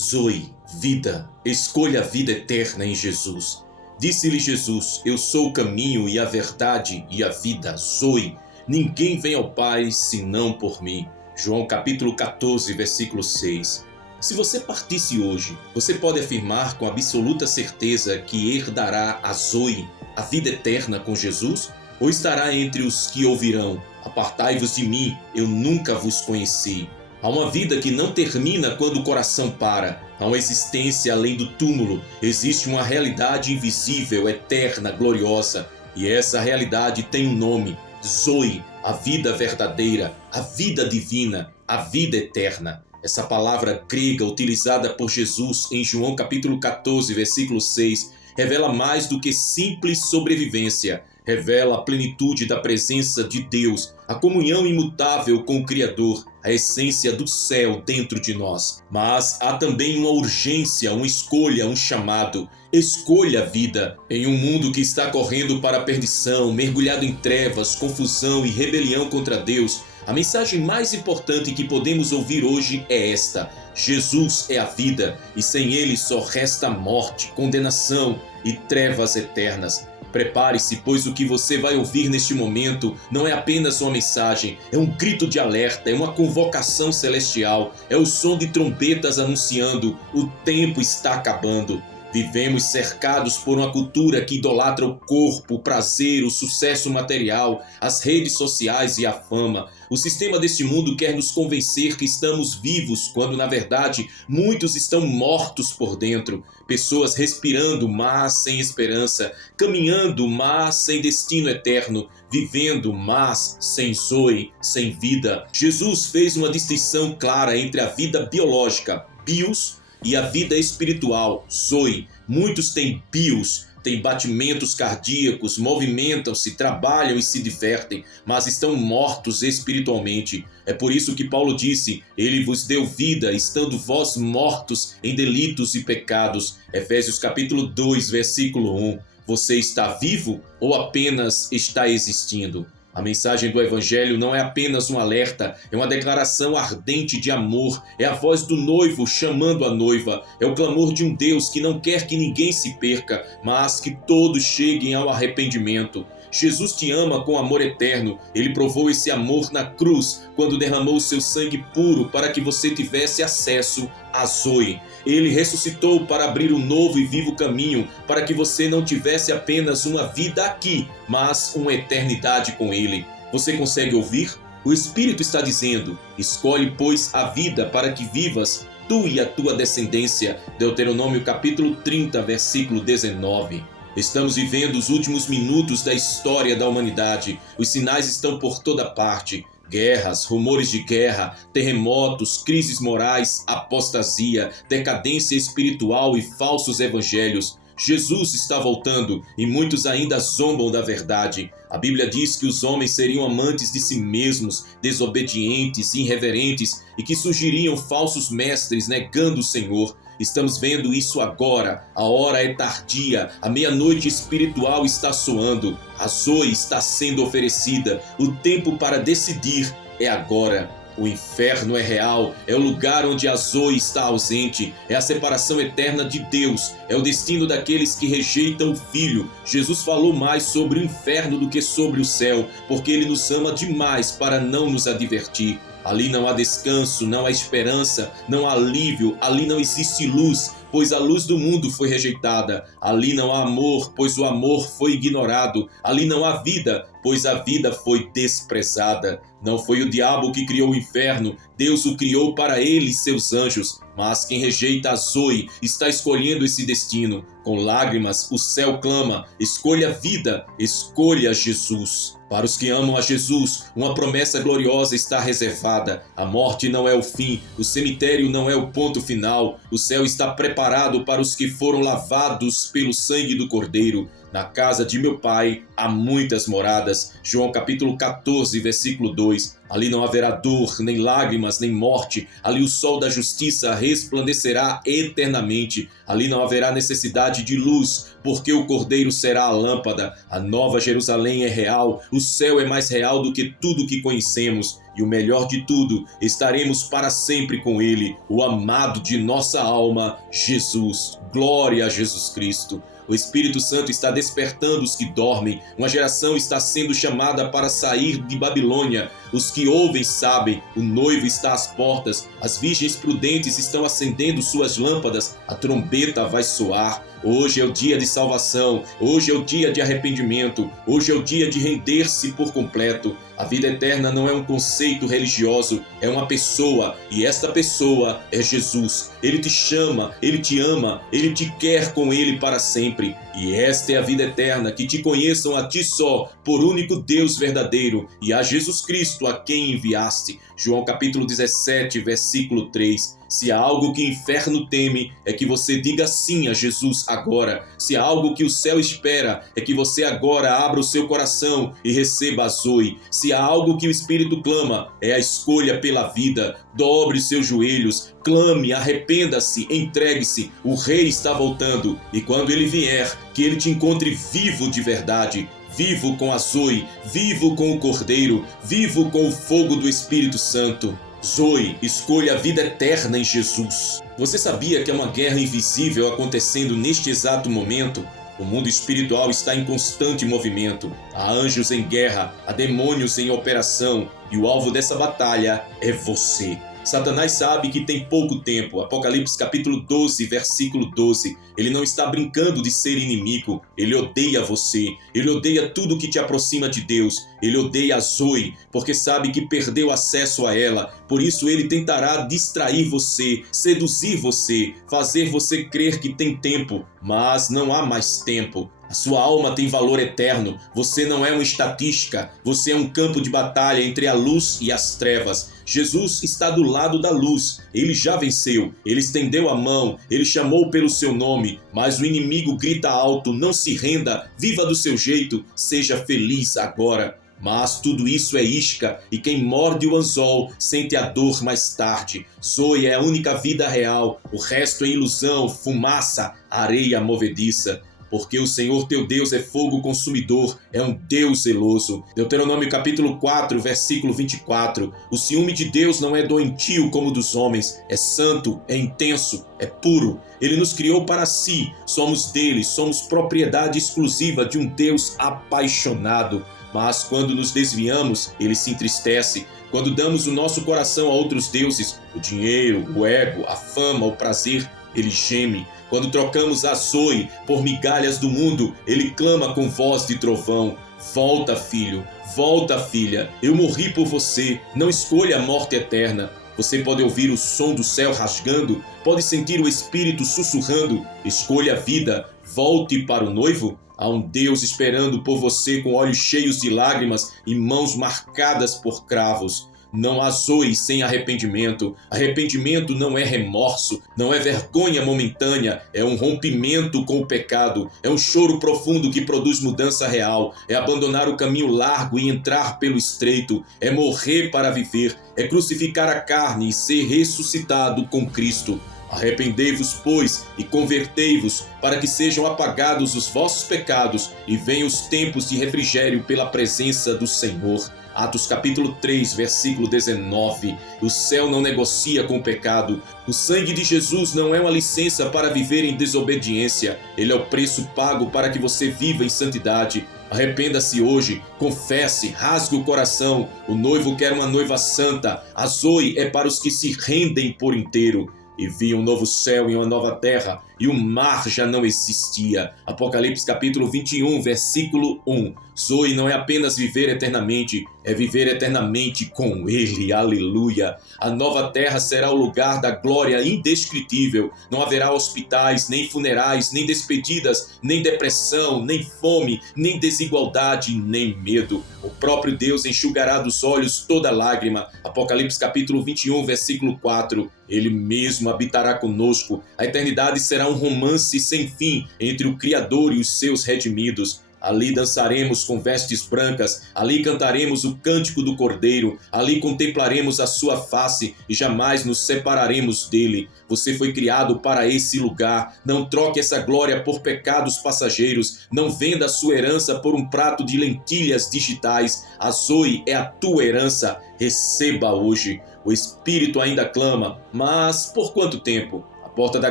Zoe, vida, escolha a vida eterna em Jesus. Disse-lhe Jesus: Eu sou o caminho e a verdade e a vida. Zoe, ninguém vem ao Pai senão por mim. João capítulo 14, versículo 6. Se você partisse hoje, você pode afirmar com absoluta certeza que herdará a Zoe, a vida eterna com Jesus? Ou estará entre os que ouvirão: Apartai-vos de mim, eu nunca vos conheci? Há uma vida que não termina quando o coração para. Há uma existência além do túmulo. Existe uma realidade invisível, eterna, gloriosa. E essa realidade tem um nome: Zoe, a vida verdadeira, a vida divina, a vida eterna. Essa palavra grega utilizada por Jesus em João capítulo 14, versículo 6, revela mais do que simples sobrevivência. Revela a plenitude da presença de Deus, a comunhão imutável com o Criador, a essência do céu dentro de nós. Mas há também uma urgência, uma escolha, um chamado. Escolha a vida. Em um mundo que está correndo para a perdição, mergulhado em trevas, confusão e rebelião contra Deus, a mensagem mais importante que podemos ouvir hoje é esta: Jesus é a vida, e sem Ele só resta morte, condenação e trevas eternas. Prepare-se, pois o que você vai ouvir neste momento não é apenas uma mensagem, é um grito de alerta, é uma convocação celestial, é o som de trombetas anunciando: o tempo está acabando. Vivemos cercados por uma cultura que idolatra o corpo, o prazer, o sucesso material, as redes sociais e a fama. O sistema deste mundo quer nos convencer que estamos vivos, quando na verdade muitos estão mortos por dentro. Pessoas respirando, mas sem esperança, caminhando, mas sem destino eterno, vivendo, mas sem Zoe, sem vida. Jesus fez uma distinção clara entre a vida biológica, bios, e a vida espiritual, Zoe. Muitos têm bios, têm batimentos cardíacos, movimentam-se, trabalham e se divertem, mas estão mortos espiritualmente. É por isso que Paulo disse: Ele vos deu vida, estando vós mortos em delitos e pecados. Efésios capítulo 2, versículo 1. Você está vivo ou apenas está existindo? A mensagem do Evangelho não é apenas um alerta, é uma declaração ardente de amor, é a voz do noivo chamando a noiva, é o clamor de um Deus que não quer que ninguém se perca, mas que todos cheguem ao arrependimento. Jesus te ama com amor eterno. Ele provou esse amor na cruz, quando derramou o seu sangue puro para que você tivesse acesso a Zoe. Ele ressuscitou para abrir um novo e vivo caminho, para que você não tivesse apenas uma vida aqui, mas uma eternidade com Ele. Você consegue ouvir? O Espírito está dizendo: escolhe, pois, a vida para que vivas, tu e a tua descendência. Deuteronômio capítulo 30, versículo 19. Estamos vivendo os últimos minutos da história da humanidade. Os sinais estão por toda parte. Guerras, rumores de guerra, terremotos, crises morais, apostasia, decadência espiritual e falsos evangelhos. Jesus está voltando e muitos ainda zombam da verdade. A Bíblia diz que os homens seriam amantes de si mesmos, desobedientes, irreverentes e que surgiriam falsos mestres negando o Senhor. Estamos vendo isso agora. A hora é tardia, a meia-noite espiritual está soando, a Zoe está sendo oferecida, o tempo para decidir é agora. O inferno é real, é o lugar onde a Zoe está ausente, é a separação eterna de Deus, é o destino daqueles que rejeitam o Filho. Jesus falou mais sobre o inferno do que sobre o céu, porque Ele nos ama demais para não nos advertir. Ali não há descanso, não há esperança, não há alívio, ali não existe luz, pois a luz do mundo foi rejeitada. Ali não há amor, pois o amor foi ignorado. Ali não há vida, pois a vida foi desprezada. Não foi o diabo que criou o inferno, Deus o criou para ele e seus anjos. Mas quem rejeita a Zoe está escolhendo esse destino. Com lágrimas, o céu clama: escolha a vida, escolha Jesus. Para os que amam a Jesus, uma promessa gloriosa está reservada. A morte não é o fim, o cemitério não é o ponto final. O céu está preparado para os que foram lavados pelo sangue do Cordeiro. Na casa de meu Pai há muitas moradas. João capítulo 14, versículo 2. Ali não haverá dor, nem lágrimas, nem morte. Ali o sol da justiça resplandecerá eternamente. Ali não haverá necessidade de luz, porque o Cordeiro será a lâmpada. A nova Jerusalém é real, o céu é mais real do que tudo que conhecemos. E o melhor de tudo, estaremos para sempre com Ele, o amado de nossa alma, Jesus. Glória a Jesus Cristo. O Espírito Santo está despertando os que dormem. Uma geração está sendo chamada para sair de Babilônia. Os que ouvem sabem, o noivo está às portas. As virgens prudentes estão acendendo suas lâmpadas. A trombeta vai soar. Hoje é o dia de salvação. Hoje é o dia de arrependimento. Hoje é o dia de render-se por completo. A vida eterna não é um conceito religioso, é uma pessoa, e esta pessoa é Jesus. Ele te chama, Ele te ama, Ele te quer com Ele para sempre. E esta é a vida eterna, que te conheçam a ti só, por único Deus verdadeiro, e a Jesus Cristo a quem enviaste. João capítulo 17, versículo 3. Se há algo que o inferno teme, é que você diga sim a Jesus agora. Se há algo que o céu espera, é que você agora abra o seu coração e receba a Zoe. Se há algo que o Espírito clama, é a escolha pela vida. Dobre os seus joelhos, clame, arrependa-se, entregue-se. O Rei está voltando, e quando ele vier, que ele te encontre vivo de verdade. Vivo com a Zoe, vivo com o Cordeiro, vivo com o fogo do Espírito Santo. Zoe, escolha a vida eterna em Jesus. Você sabia que há uma guerra invisível acontecendo neste exato momento? O mundo espiritual está em constante movimento. Há anjos em guerra, há demônios em operação, e o alvo dessa batalha é você. Satanás sabe que tem pouco tempo. Apocalipse capítulo 12, versículo 12. Ele não está brincando de ser inimigo. Ele odeia você. Ele odeia tudo que te aproxima de Deus. Ele odeia a Zoe, porque sabe que perdeu acesso a ela. Por isso ele tentará distrair você, seduzir você, fazer você crer que tem tempo. Mas não há mais tempo. A sua alma tem valor eterno. Você não é uma estatística. Você é um campo de batalha entre a luz e as trevas. Jesus está do lado da luz. Ele já venceu. Ele estendeu a mão. Ele chamou pelo seu nome. Mas o inimigo grita alto: não se renda. Viva do seu jeito. Seja feliz agora. Mas tudo isso é isca, e quem morde o anzol sente a dor mais tarde. Zoe é a única vida real. O resto é ilusão, fumaça, areia movediça. Porque o Senhor teu Deus é fogo consumidor, é um Deus zeloso. Deuteronômio capítulo 4, versículo 24. O ciúme de Deus não é doentio como o dos homens, é santo, é intenso, é puro. Ele nos criou para si, somos dele, somos propriedade exclusiva de um Deus apaixonado. Mas quando nos desviamos, ele se entristece. Quando damos o nosso coração a outros deuses, o dinheiro, o ego, a fama, o prazer, ele geme. Quando trocamos a Zoe por migalhas do mundo, ele clama com voz de trovão: volta, filho, volta, filha, eu morri por você, não escolha a morte eterna. Você pode ouvir o som do céu rasgando, pode sentir o Espírito sussurrando: escolha a vida, volte para o noivo. Há um Deus esperando por você com olhos cheios de lágrimas e mãos marcadas por cravos. Não há Zoe sem arrependimento. Arrependimento não é remorso, não é vergonha momentânea, é um rompimento com o pecado, é um choro profundo que produz mudança real, é abandonar o caminho largo e entrar pelo estreito, é morrer para viver, é crucificar a carne e ser ressuscitado com Cristo. Arrependei-vos, pois, e convertei-vos, para que sejam apagados os vossos pecados e venham os tempos de refrigério pela presença do Senhor. Atos capítulo 3, versículo 19. O céu não negocia com o pecado. O sangue de Jesus não é uma licença para viver em desobediência. Ele é o preço pago para que você viva em santidade. Arrependa-se hoje, confesse, rasgue o coração. O noivo quer uma noiva santa. A Zoe é para os que se rendem por inteiro. E vi um novo céu e uma nova terra, e o mar já não existia. Apocalipse capítulo 21, versículo 1. Zoe não é apenas viver eternamente, é viver eternamente com Ele. Aleluia! A nova terra será o lugar da glória indescritível. Não haverá hospitais, nem funerais, nem despedidas, nem depressão, nem fome, nem desigualdade, nem medo. O próprio Deus enxugará dos olhos toda lágrima. Apocalipse capítulo 21, versículo 4. Ele mesmo habitará conosco. A eternidade será um romance sem fim entre o Criador e os seus redimidos. Ali dançaremos com vestes brancas, ali cantaremos o cântico do Cordeiro, ali contemplaremos a sua face e jamais nos separaremos dele. Você foi criado para esse lugar. Não troque essa glória por pecados passageiros. Não venda a sua herança por um prato de lentilhas digitais. A Zoe é a tua herança. Receba hoje. O Espírito ainda clama, mas por quanto tempo? A porta da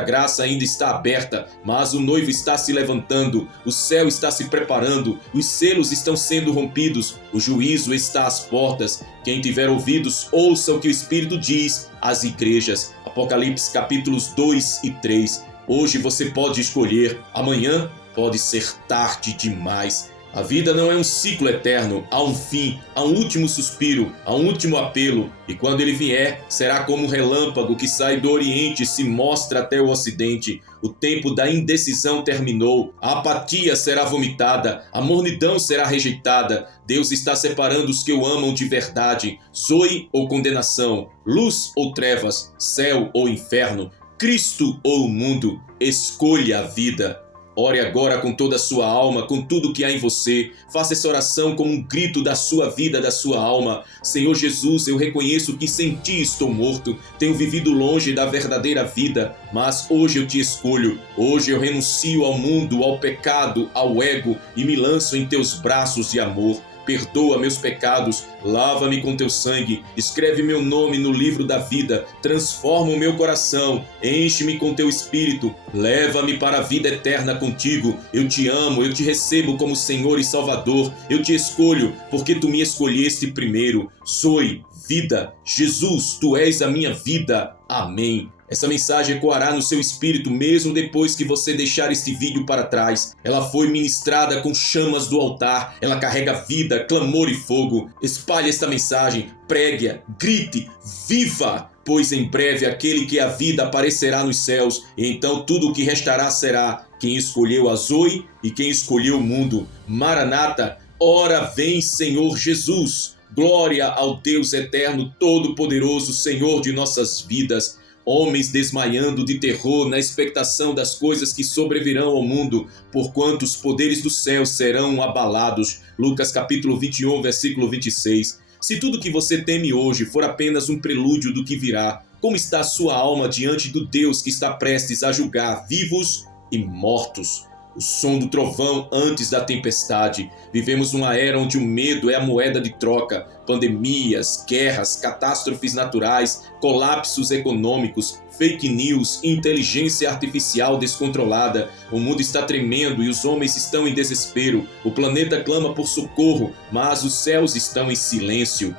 graça ainda está aberta, mas o noivo está se levantando, o céu está se preparando, os selos estão sendo rompidos, o juízo está às portas. Quem tiver ouvidos, ouça o que o Espírito diz às igrejas. Apocalipse capítulos 2 e 3. Hoje você pode escolher, amanhã pode ser tarde demais. A vida não é um ciclo eterno, há um fim, há um último suspiro, há um último apelo, e quando ele vier, será como um relâmpago que sai do Oriente e se mostra até o Ocidente. O tempo da indecisão terminou, a apatia será vomitada, a mornidão será rejeitada. Deus está separando os que o amam de verdade, zoe ou condenação, luz ou trevas, céu ou inferno, Cristo ou o mundo. Escolha a vida. Ore agora com toda a sua alma, com tudo que há em você. Faça essa oração como um grito da sua vida, da sua alma. Senhor Jesus, eu reconheço que sem ti estou morto. Tenho vivido longe da verdadeira vida, mas hoje eu te escolho. Hoje eu renuncio ao mundo, ao pecado, ao ego e me lanço em teus braços de amor. Perdoa meus pecados, lava-me com teu sangue, escreve meu nome no livro da vida, transforma o meu coração, enche-me com teu espírito, leva-me para a vida eterna contigo. Eu te amo, eu te recebo como Senhor e Salvador, eu te escolho porque tu me escolheste primeiro. Zoe, vida, Jesus, tu és a minha vida. Amém. Essa mensagem ecoará no seu espírito mesmo depois que você deixar este vídeo para trás. Ela foi ministrada com chamas do altar. Ela carrega vida, clamor e fogo. Espalhe esta mensagem, pregue-a, grite, viva! Pois em breve aquele que é a vida aparecerá nos céus, e então tudo o que restará será quem escolheu a Zoe e quem escolheu o mundo. Maranata, ora vem Senhor Jesus. Glória ao Deus eterno, todo-poderoso, Senhor de nossas vidas. Homens desmaiando de terror na expectação das coisas que sobrevirão ao mundo, porquanto os poderes do céu serão abalados. Lucas capítulo 21, versículo 26. Se tudo que você teme hoje for apenas um prelúdio do que virá, como está a sua alma diante do Deus que está prestes a julgar vivos e mortos? O som do trovão antes da tempestade. Vivemos uma era onde o medo é a moeda de troca. Pandemias, guerras, catástrofes naturais, colapsos econômicos, fake news, inteligência artificial descontrolada. O mundo está tremendo e os homens estão em desespero. O planeta clama por socorro, mas os céus estão em silêncio.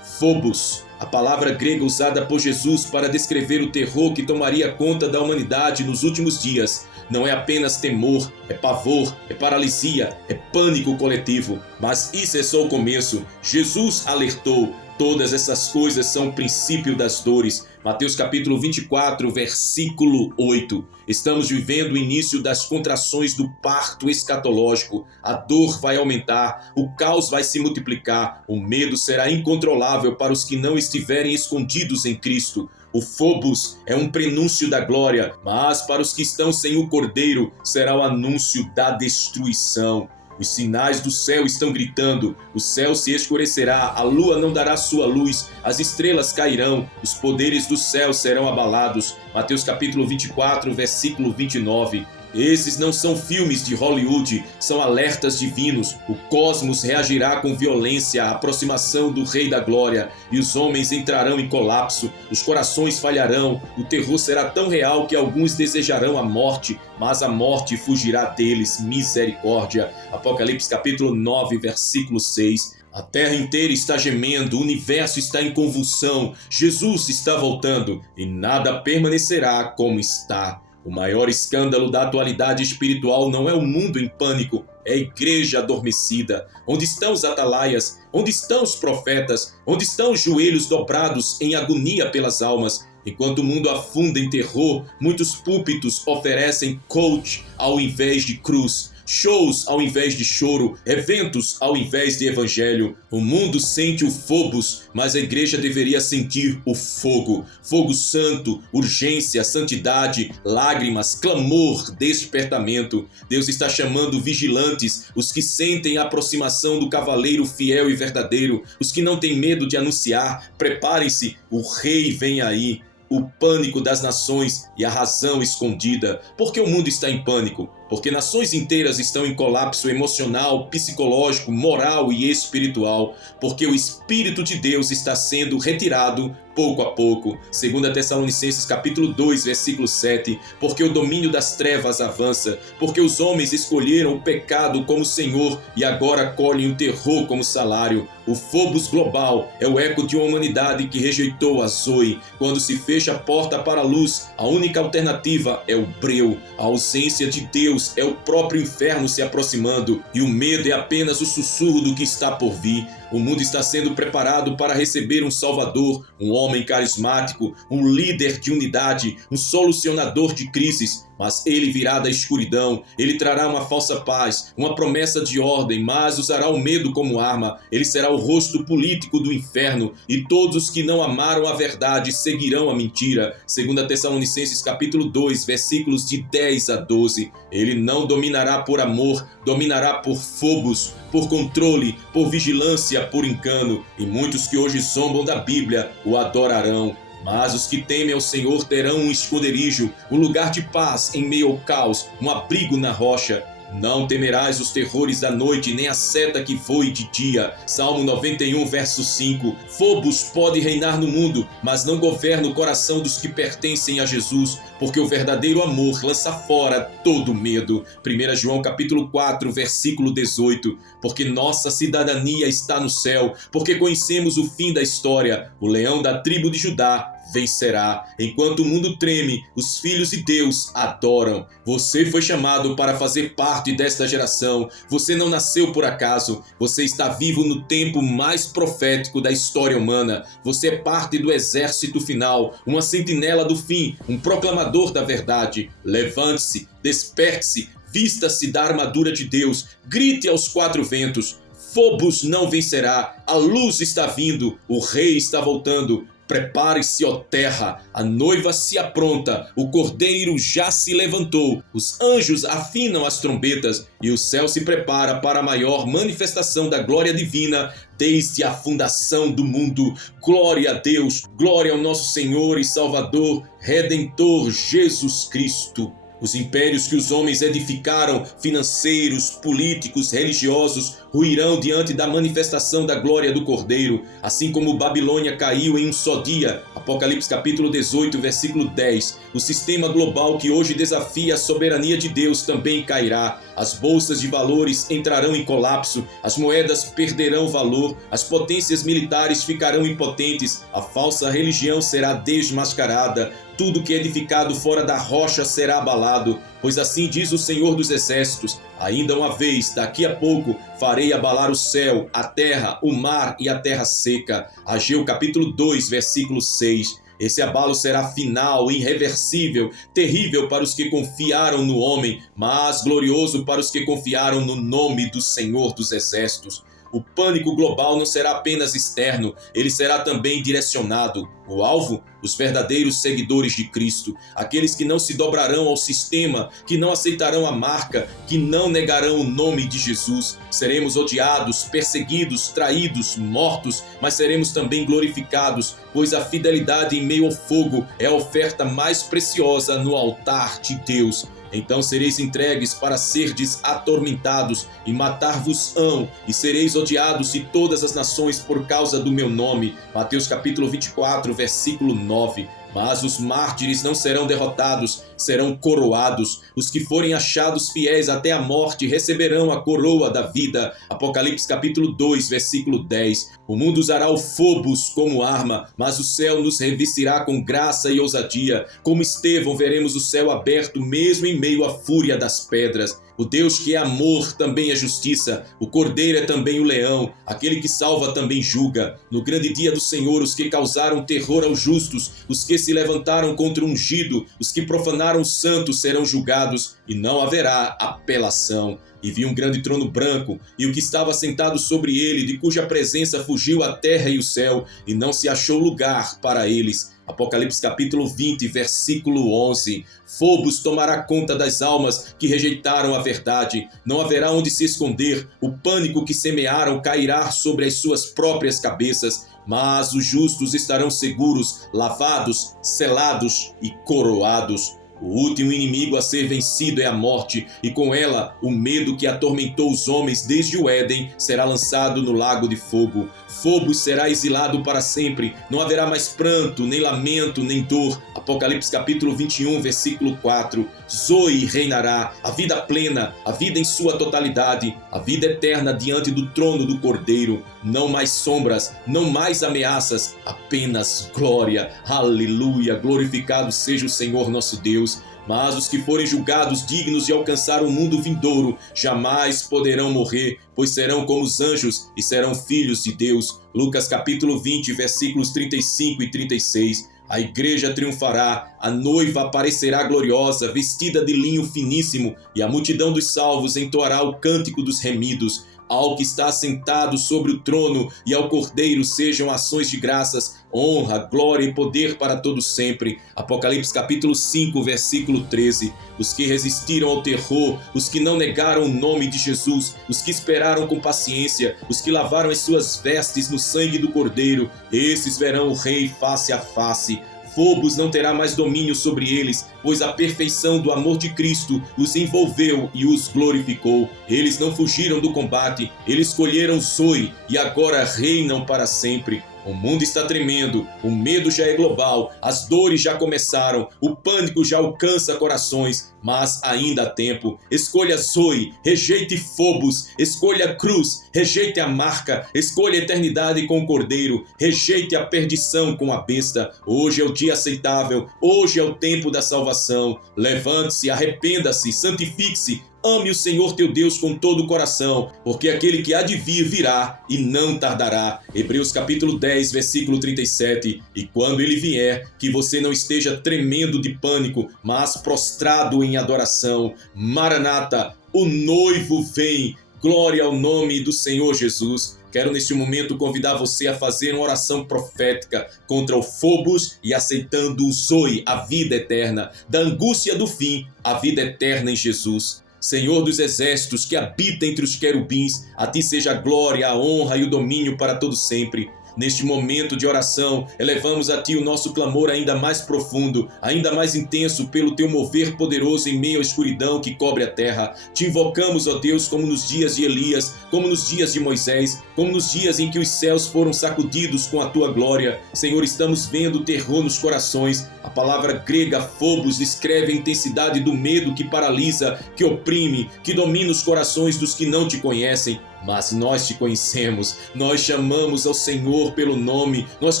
Phobos, a palavra grega usada por Jesus para descrever o terror que tomaria conta da humanidade nos últimos dias. Não é apenas temor, é pavor, é paralisia, é pânico coletivo. Mas isso é só o começo. Jesus alertou. Todas essas coisas são o princípio das dores. Mateus capítulo 24, versículo 8. Estamos vivendo o início das contrações do parto escatológico. A dor vai aumentar, o caos vai se multiplicar, o medo será incontrolável para os que não estiverem escondidos em Cristo. O Phobos é um prenúncio da glória, mas para os que estão sem o Cordeiro será o anúncio da destruição. Os sinais do céu estão gritando, o céu se escurecerá, a lua não dará sua luz, as estrelas cairão, os poderes do céu serão abalados. Mateus capítulo 24, versículo 29. Esses não são filmes de Hollywood, são alertas divinos. O cosmos reagirá com violência à aproximação do Rei da Glória, e os homens entrarão em colapso, os corações falharão, o terror será tão real que alguns desejarão a morte, mas a morte fugirá deles. Misericórdia. Apocalipse capítulo 9, versículo 6. A terra inteira está gemendo, o universo está em convulsão, Jesus está voltando, e nada permanecerá como está. O maior escândalo da atualidade espiritual não é o mundo em pânico, é a igreja adormecida. Onde estão os atalaias? Onde estão os profetas? Onde estão os joelhos dobrados em agonia pelas almas? Enquanto o mundo afunda em terror, muitos púlpitos oferecem coach ao invés de cruz. shows ao invés de choro, eventos ao invés de evangelho. O mundo sente o phobos, mas a igreja deveria sentir o fogo. Fogo santo, urgência, santidade, lágrimas, clamor, despertamento. Deus está chamando vigilantes, os que sentem a aproximação do cavaleiro fiel e verdadeiro, os que não têm medo de anunciar: preparem-se, o rei vem aí. O pânico das nações e a razão escondida. Por que o mundo está em pânico? Porque nações inteiras estão em colapso emocional, psicológico, moral e espiritual. Porque o Espírito de Deus está sendo retirado pouco a pouco. 2 Tessalonicenses capítulo 2, versículo 7. Porque o domínio das trevas avança. Porque os homens escolheram o pecado como Senhor e agora colhem o terror como salário. O phobos global é o eco de uma humanidade que rejeitou a Zoe. Quando se fecha a porta para a luz, a única alternativa é o breu. A ausência de Deus é o próprio inferno se aproximando, e o medo é apenas o sussurro do que está por vir. O mundo está sendo preparado para receber um salvador, um homem carismático, um líder de unidade, um solucionador de crises. Mas ele virá da escuridão, ele trará uma falsa paz, uma promessa de ordem, mas usará o medo como arma. Ele será o rosto político do inferno, e todos os que não amaram a verdade seguirão a mentira. 2 Tessalonicenses capítulo 2, versículos de 10 a 12. Ele não dominará por amor, dominará por phobos, por controle, por vigilância, por engano. E muitos que hoje zombam da Bíblia o adorarão. Mas os que temem ao Senhor terão um esconderijo, um lugar de paz em meio ao caos, um abrigo na rocha. Não temerás os terrores da noite, nem a seta que voe de dia. Salmo 91, verso 5. Phobos pode reinar no mundo, mas não governa o coração dos que pertencem a Jesus, porque o verdadeiro amor lança fora todo medo. 1 João capítulo 4, versículo 18. Porque nossa cidadania está no céu, porque conhecemos o fim da história. O leão da tribo de Judá vencerá. Enquanto o mundo treme, os filhos de Deus adoram. Você foi chamado para fazer parte desta geração. Você não nasceu por acaso. Você está vivo no tempo mais profético da história humana. Você é parte do exército final, uma sentinela do fim, um proclamador da verdade. Levante-se, desperte-se, vista-se da armadura de Deus, grite aos quatro ventos. Phobos não vencerá, a luz está vindo, o rei está voltando. Prepare-se, ó terra, a noiva se apronta, o cordeiro já se levantou, os anjos afinam as trombetas e o céu se prepara para a maior manifestação da glória divina desde a fundação do mundo. Glória a Deus, glória ao nosso Senhor e Salvador, Redentor Jesus Cristo. Os impérios que os homens edificaram, financeiros, políticos, religiosos, ruirão diante da manifestação da glória do Cordeiro, assim como Babilônia caiu em um só dia. Apocalipse capítulo 18, versículo 10. O sistema global que hoje desafia a soberania de Deus também cairá. As bolsas de valores entrarão em colapso, as moedas perderão valor, as potências militares ficarão impotentes, a falsa religião será desmascarada. Tudo que é edificado fora da rocha será abalado, pois assim diz o Senhor dos Exércitos: ainda uma vez, daqui a pouco, farei abalar o céu, a terra, o mar e a terra seca. Ageu capítulo 2, versículo 6. Esse abalo será final, irreversível, terrível para os que confiaram no homem, mas glorioso para os que confiaram no nome do Senhor dos Exércitos. O pânico global não será apenas externo, ele será também direcionado. O alvo? Os verdadeiros seguidores de Cristo, aqueles que não se dobrarão ao sistema, que não aceitarão a marca, que não negarão o nome de Jesus. Seremos odiados, perseguidos, traídos, mortos, mas seremos também glorificados, pois a fidelidade em meio ao fogo é a oferta mais preciosa no altar de Deus. Então sereis entregues para serdes atormentados, e matar-vos-ão, e sereis odiados de todas as nações por causa do meu nome. Mateus capítulo 24, versículo 9. Mas os mártires não serão derrotados, serão coroados. Os que forem achados fiéis até a morte receberão a coroa da vida. Apocalipse capítulo 2, versículo 10. O mundo usará o phobos como arma, mas o céu nos revestirá com graça e ousadia. Como Estevão, veremos o céu aberto mesmo em meio à fúria das pedras. O Deus que é amor também é justiça. O Cordeiro é também o leão. Aquele que salva também julga. No grande dia do Senhor, os que causaram terror aos justos, os que se levantaram contra o ungido, os que profanaram pecaram os santos serão julgados, e não haverá apelação. E vi um grande trono branco, e o que estava sentado sobre ele, de cuja presença fugiu a terra e o céu, e não se achou lugar para eles. Apocalipse capítulo 20, versículo 11. Phobos tomará conta das almas que rejeitaram a verdade. Não haverá onde se esconder. O pânico que semearam cairá sobre as suas próprias cabeças. Mas os justos estarão seguros, lavados, selados e coroados. O último inimigo a ser vencido é a morte, e com ela o medo que atormentou os homens desde o Éden será lançado no lago de fogo. Phobos será exilado para sempre, não haverá mais pranto, nem lamento, nem dor. Apocalipse capítulo 21, versículo 4. Zoe reinará, a vida plena, a vida em sua totalidade, a vida eterna diante do trono do Cordeiro. Não mais sombras, não mais ameaças, apenas glória. Aleluia, glorificado seja o Senhor nosso Deus. Mas os que forem julgados dignos de alcançar o mundo vindouro jamais poderão morrer, pois serão como os anjos e serão filhos de Deus. Lucas capítulo 20, versículos 35 e 36. A igreja triunfará, a noiva aparecerá gloriosa, vestida de linho finíssimo, e a multidão dos salvos entoará o cântico dos remidos. Ao que está sentado sobre o trono e ao Cordeiro sejam ações de graças, honra, glória e poder para todos sempre. Apocalipse capítulo 5, versículo 13. Os que resistiram ao terror, os que não negaram o nome de Jesus, os que esperaram com paciência, os que lavaram as suas vestes no sangue do Cordeiro, esses verão o Rei face a face. Phobos não terá mais domínio sobre eles, pois a perfeição do amor de Cristo os envolveu e os glorificou. Eles não fugiram do combate, eles escolheram Zoe e agora reinam para sempre. O mundo está tremendo, o medo já é global, as dores já começaram, o pânico já alcança corações, mas ainda há tempo. Escolha Zoe, rejeite Phobos, escolha a cruz, rejeite a marca, escolha a eternidade com o Cordeiro, rejeite a perdição com a besta. Hoje é o dia aceitável, hoje é o tempo da salvação. Levante-se, arrependa-se, santifique-se. Ame o Senhor teu Deus com todo o coração, porque aquele que há de vir virá e não tardará. Hebreus capítulo 10, versículo 37. E quando ele vier, que você não esteja tremendo de pânico, mas prostrado em adoração. Maranata, o noivo vem. Glória ao nome do Senhor Jesus. Quero neste momento convidar você a fazer uma oração profética contra o Phobos e aceitando o Zoe, a vida eterna, da angústia do fim, a vida eterna em Jesus. Senhor dos exércitos, que habita entre os querubins, a ti seja a glória, a honra e o domínio para todo sempre. Neste momento de oração, elevamos a Ti o nosso clamor ainda mais profundo, ainda mais intenso pelo Teu mover poderoso em meio à escuridão que cobre a terra. Te invocamos, ó Deus, como nos dias de Elias, como nos dias de Moisés, como nos dias em que os céus foram sacudidos com a Tua glória. Senhor, estamos vendo terror nos corações. A palavra grega Phobos descreve a intensidade do medo que paralisa, que oprime, que domina os corações dos que não Te conhecem. Mas nós Te conhecemos, nós chamamos ao Senhor pelo nome, nós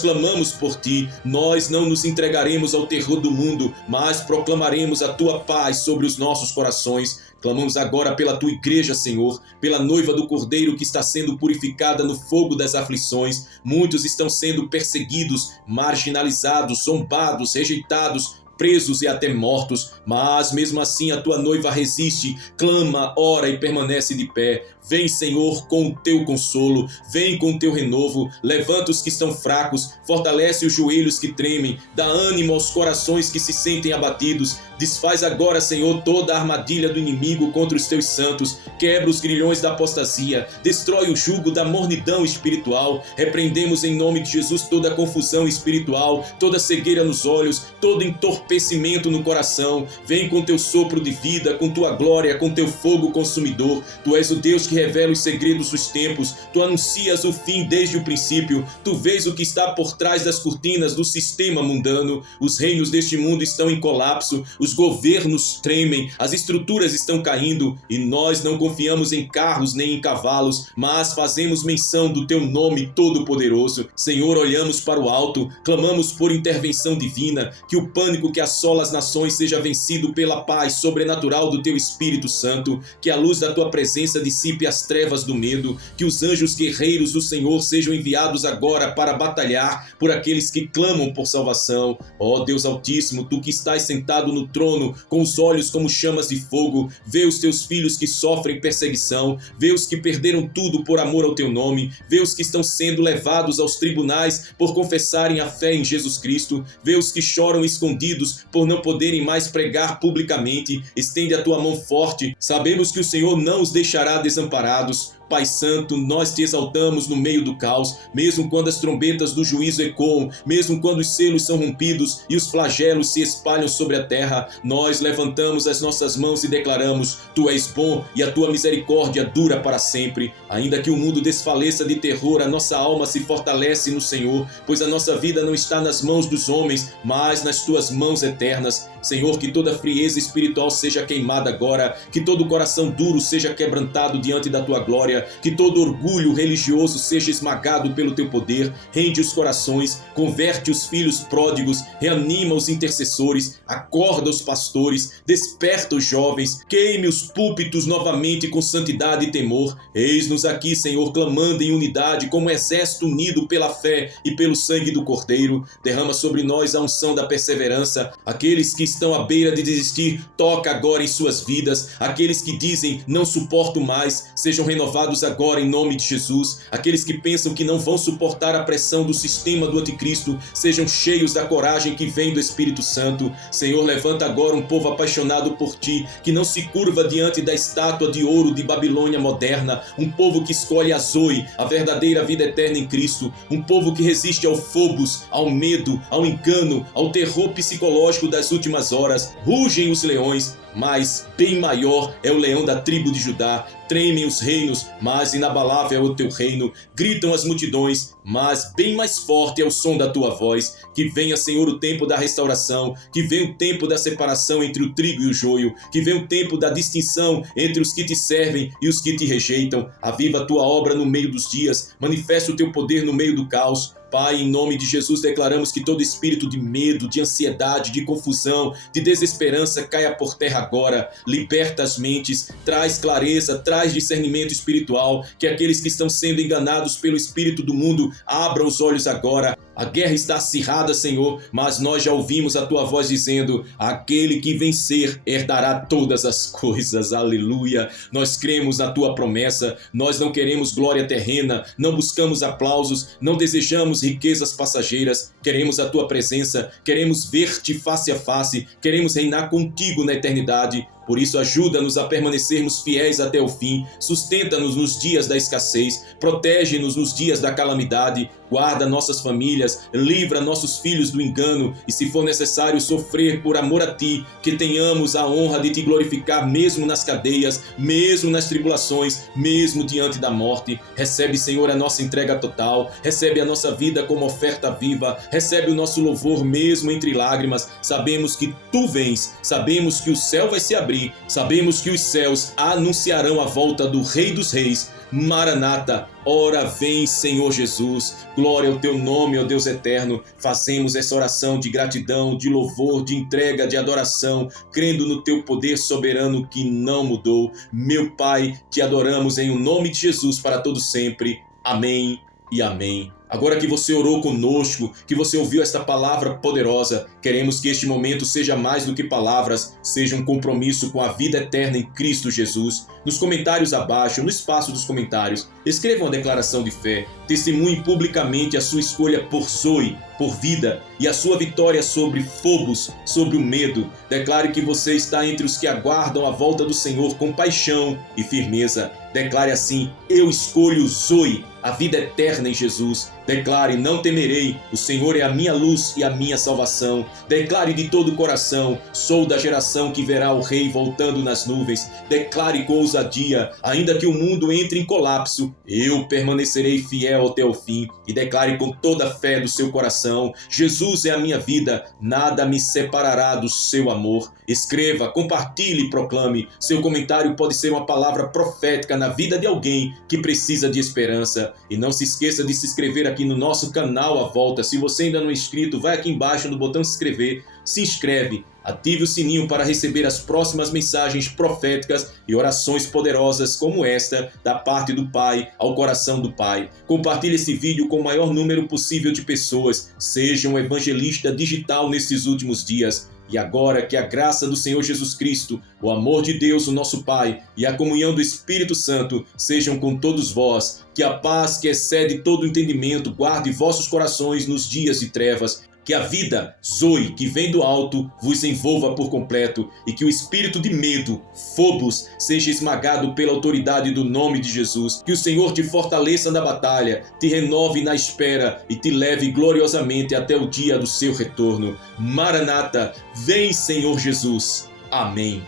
clamamos por Ti, nós não nos entregaremos ao terror do mundo, mas proclamaremos a Tua paz sobre os nossos corações. Clamamos agora pela Tua igreja, Senhor, pela noiva do Cordeiro que está sendo purificada no fogo das aflições. Muitos estão sendo perseguidos, marginalizados, zombados, rejeitados, presos e até mortos, mas mesmo assim a Tua noiva resiste, clama, ora e permanece de pé. Vem, Senhor, com o Teu consolo, vem com o Teu renovo, levanta os que estão fracos, fortalece os joelhos que tremem, dá ânimo aos corações que se sentem abatidos. Desfaz agora, Senhor, toda a armadilha do inimigo contra os Teus santos, quebra os grilhões da apostasia, destrói o jugo da mornidão espiritual. Repreendemos em nome de Jesus toda a confusão espiritual, toda cegueira nos olhos, todo entorpecimento no coração. Vem com Teu sopro de vida, com Tua glória, com Teu fogo consumidor. Tu és o Deus que revela os segredos dos tempos, Tu anuncias o fim desde o princípio, Tu vês o que está por trás das cortinas do sistema mundano. Os reinos deste mundo estão em colapso, os governos tremem, as estruturas estão caindo, e nós não confiamos em carros nem em cavalos, mas fazemos menção do Teu nome todo-poderoso. Senhor, olhamos para o alto, clamamos por intervenção divina, que o pânico que assola as nações seja vencido pela paz sobrenatural do Teu Espírito Santo, que a luz da Tua presença dissipe as trevas do medo, que os anjos guerreiros do Senhor sejam enviados agora para batalhar por aqueles que clamam por salvação. Ó Deus Altíssimo, Tu que estás sentado no trono trono com os olhos como chamas de fogo, vê os teus filhos que sofrem perseguição, vê os que perderam tudo por amor ao teu nome, vê os que estão sendo levados aos tribunais por confessarem a fé em Jesus Cristo, vê os que choram escondidos por não poderem mais pregar publicamente. Estende a tua mão forte, sabemos que o Senhor não os deixará desamparados. Pai Santo, nós te exaltamos no meio do caos, mesmo quando as trombetas do juízo ecoam, mesmo quando os selos são rompidos e os flagelos se espalham sobre a terra, nós levantamos as nossas mãos e declaramos: Tu és bom e a tua misericórdia dura para sempre. Ainda que o mundo desfaleça de terror, a nossa alma se fortalece no Senhor, pois a nossa vida não está nas mãos dos homens, mas nas tuas mãos eternas. Senhor, que toda frieza espiritual seja queimada agora, que todo coração duro seja quebrantado diante da tua glória, que todo orgulho religioso seja esmagado pelo teu poder. Rende os corações, converte os filhos pródigos, reanima os intercessores, acorda os pastores, desperta os jovens, queime os púlpitos novamente com santidade e temor. Eis-nos aqui, Senhor, clamando em unidade, como exército unido pela fé e pelo sangue do Cordeiro. Derrama sobre nós a unção da perseverança. Aqueles que estão à beira de desistir, toca agora em suas vidas. Aqueles que dizem: não suporto mais, sejam renovados agora em nome de Jesus. Aqueles que pensam que não vão suportar a pressão do sistema do anticristo, sejam cheios da coragem que vem do Espírito Santo. Senhor, levanta agora um povo apaixonado por ti, que não se curva diante da estátua de ouro de Babilônia moderna, um povo que escolhe a Zoe, a verdadeira vida eterna em Cristo, um povo que resiste ao phobos, ao medo, ao engano, ao terror psicológico das últimas horas. Rugem os leões, mas bem maior é o leão da tribo de Judá. Tremem os reinos, mas inabalável é o teu reino. Gritam as multidões, mas bem mais forte é o som da tua voz. Que venha, Senhor, o tempo da restauração, que venha o tempo da separação entre o trigo e o joio, que venha o tempo da distinção entre os que te servem e os que te rejeitam. Aviva a tua obra no meio dos dias, manifesta o teu poder no meio do caos. Pai, em nome de Jesus, declaramos que todo espírito de medo, de ansiedade, de confusão, de desesperança caia por terra agora. Liberta as mentes, traz clareza, traz discernimento espiritual, que aqueles que estão sendo enganados pelo espírito do mundo abram os olhos agora. A guerra está acirrada, Senhor, mas nós já ouvimos a tua voz dizendo: aquele que vencer herdará todas as coisas. Aleluia! Nós cremos na tua promessa, nós não queremos glória terrena, não buscamos aplausos, não desejamos riquezas passageiras, queremos a tua presença, queremos ver-te face a face, queremos reinar contigo na eternidade. Por isso, ajuda-nos a permanecermos fiéis até o fim, sustenta-nos nos dias da escassez, protege-nos nos dias da calamidade, guarda nossas famílias, livra nossos filhos do engano e, se for necessário sofrer por amor a ti, que tenhamos a honra de te glorificar mesmo nas cadeias, mesmo nas tribulações, mesmo diante da morte. Recebe, Senhor, a nossa entrega total, recebe a nossa vida como oferta viva, recebe o nosso louvor mesmo entre lágrimas. Sabemos que tu vens, sabemos que o céu vai se abrir, sabemos que os céus anunciarão a volta do Rei dos Reis. Maranata, ora vem, Senhor Jesus. Glória ao teu nome, ó Deus eterno. Fazemos essa oração de gratidão, de louvor, de entrega, de adoração, crendo no teu poder soberano que não mudou. Meu Pai, te adoramos em o nome de Jesus para todo sempre. Amém e amém. Agora que você orou conosco, que você ouviu esta palavra poderosa, queremos que este momento seja mais do que palavras, seja um compromisso com a vida eterna em Cristo Jesus. Nos comentários abaixo, no espaço dos comentários, escreva uma declaração de fé, testemunhe publicamente a sua escolha por Zoe, por vida, e a sua vitória sobre phobos, sobre o medo. Declare que você está entre os que aguardam a volta do Senhor com paixão e firmeza. Declare assim: eu escolho Zoe, a vida eterna em Jesus. Declare: não temerei, o Senhor é a minha luz e a minha salvação. Declare de todo o coração: sou da geração que verá o Rei voltando nas nuvens. Declare com ousadia: ainda que o mundo entre em colapso, eu permanecerei fiel até o fim. E declare com toda a fé do seu coração: Jesus é a minha vida, nada me separará do seu amor. Escreva, compartilhe e proclame. Seu comentário pode ser uma palavra profética na vida de alguém que precisa de esperança. E não se esqueça de se inscrever aqui no nosso canal à volta. Se você ainda não é inscrito, vai aqui embaixo no botão se inscrever, se inscreve, ative o sininho para receber as próximas mensagens proféticas e orações poderosas como esta, da parte do Pai ao coração do Pai. Compartilhe esse vídeo com o maior número possível de pessoas. Seja um evangelista digital nesses últimos dias. E agora que a graça do Senhor Jesus Cristo, o amor de Deus, o nosso Pai, e a comunhão do Espírito Santo sejam com todos vós, que a paz que excede todo entendimento guarde vossos corações nos dias de trevas, que a vida, Zoe, que vem do alto, vos envolva por completo e que o espírito de medo, Fobos, seja esmagado pela autoridade do nome de Jesus. Que o Senhor te fortaleça na batalha, te renove na espera e te leve gloriosamente até o dia do seu retorno. Maranata, vem Senhor Jesus. Amém.